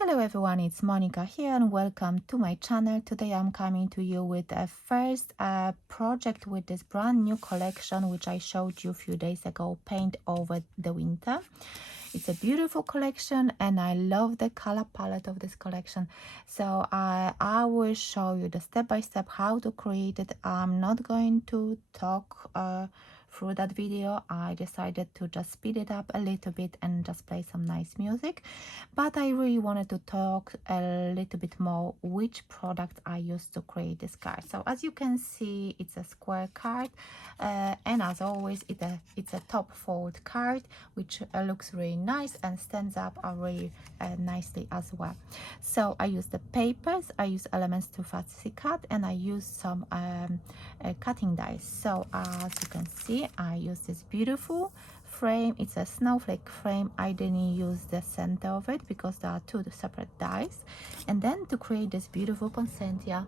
Hello everyone, it's Monika here and welcome to my channel. Today I'm coming to you with a first project with this brand new collection which I showed you a few days ago, Paint Over the Winter. It's a beautiful collection and I love the color palette of this collection. So I will show you the step-by-step how to create it. I'm not going to talk through that video. I decided to just speed it up a little bit and just play some nice music, but I really wanted to talk a little bit more which product I used to create this card. So as you can see, it's a square card, and as always it's a top fold card which looks really nice and stands up really nicely as well. So I use the papers, I use elements to fancy cut, and I use some cutting dies. So as you can see, I use this beautiful frame. It's a snowflake frame. I didn't use the center of it because there are two separate dies. And then to create this beautiful poinsettia,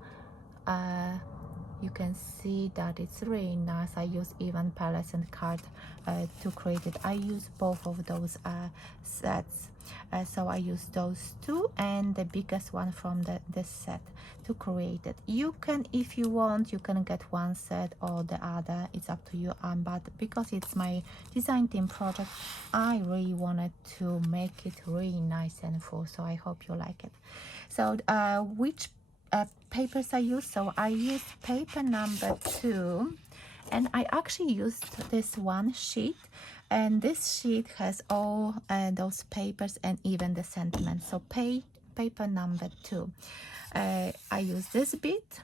you can see that it's really nice. I use even palettes and card to create it. I use both of those sets, so I use those two and the biggest one from this set to create it. You can, if you want, you can get one set or the other, it's up to you. But because it's my design team project, I really wanted to make it really nice and full, so I hope you like it. So which papers I use? So I used paper number 2, and I actually used this one sheet, and this sheet has all those papers and even the sentiment. So paper number 2, I use this bit,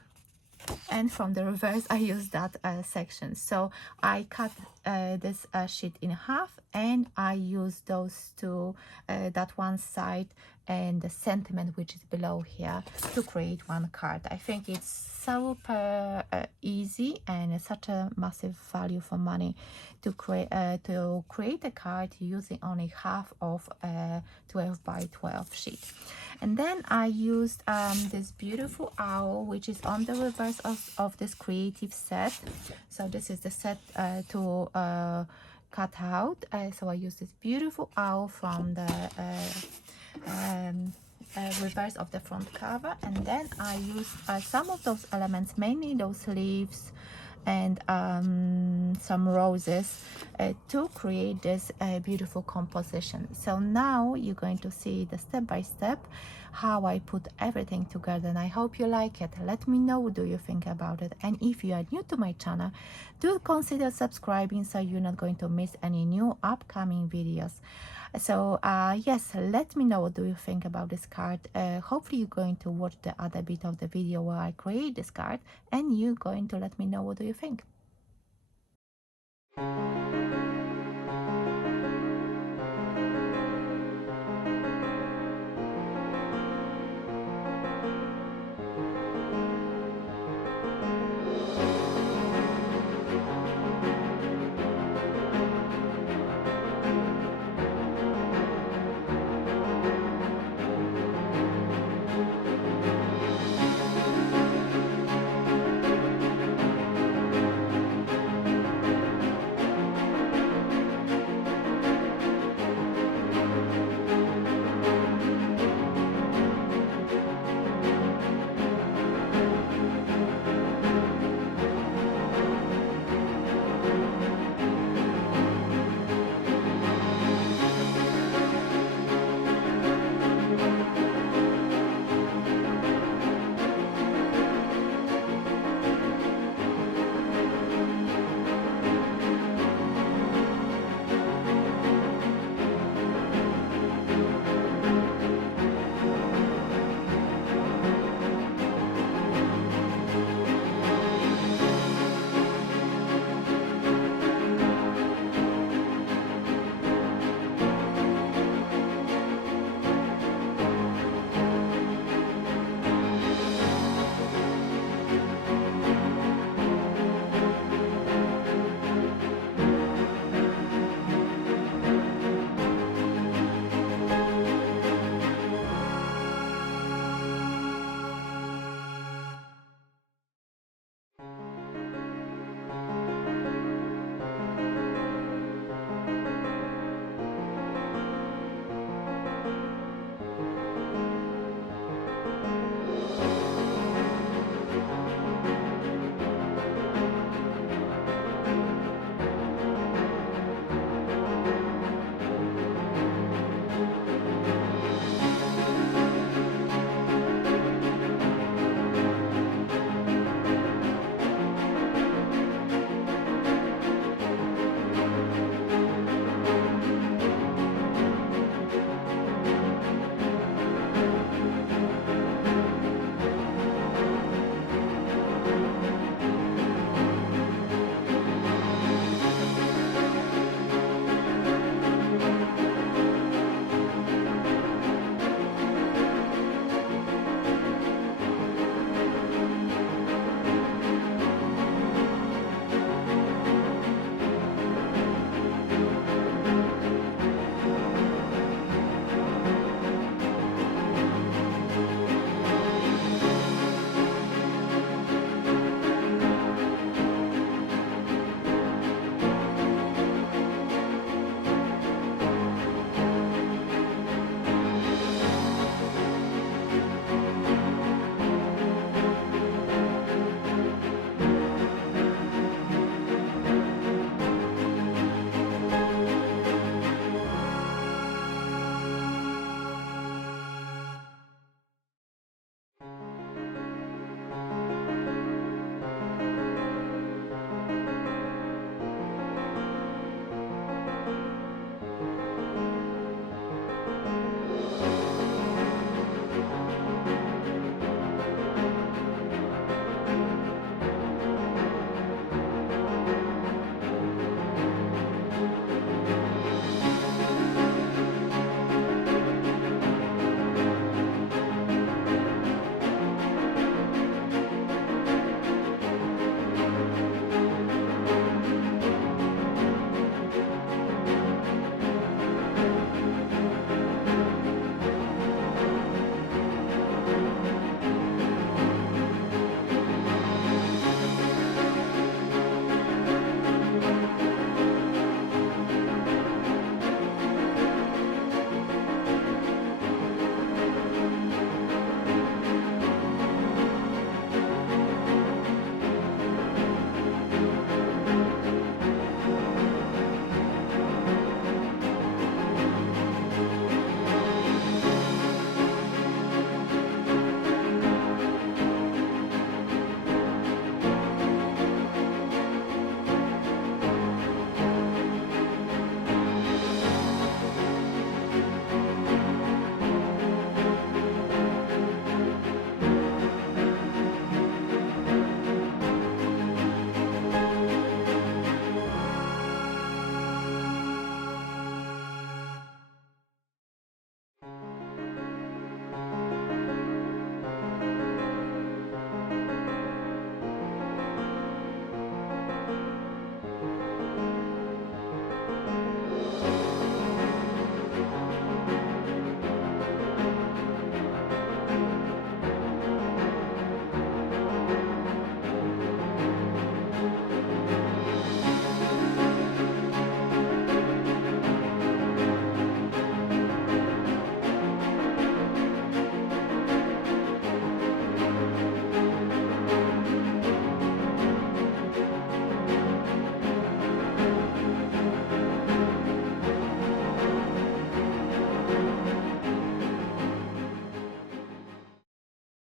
and from the reverse I use that section. So I cut this sheet in half, and I use those two, that one side and the sentiment which is below here, to create one card. I think it's super easy and such a massive value for money to create a card using only half of 12 by 12 sheet. And then I used this beautiful owl which is on the reverse of this creative set. So this is the set to cut out. So I use this beautiful owl from the reverse of the front cover, and then I use some of those elements, mainly those leaves and some roses, to create this beautiful composition. So now you're going to see the step-by-step how I put everything together, and I hope you like it. Let me know what do you think about it, and if you are new to my channel, do consider subscribing so you're not going to miss any new upcoming videos. So yes, let me know what do you think about this card. Hopefully you're going to watch the other bit of the video where I create this card, and you're going to let me know what do you think.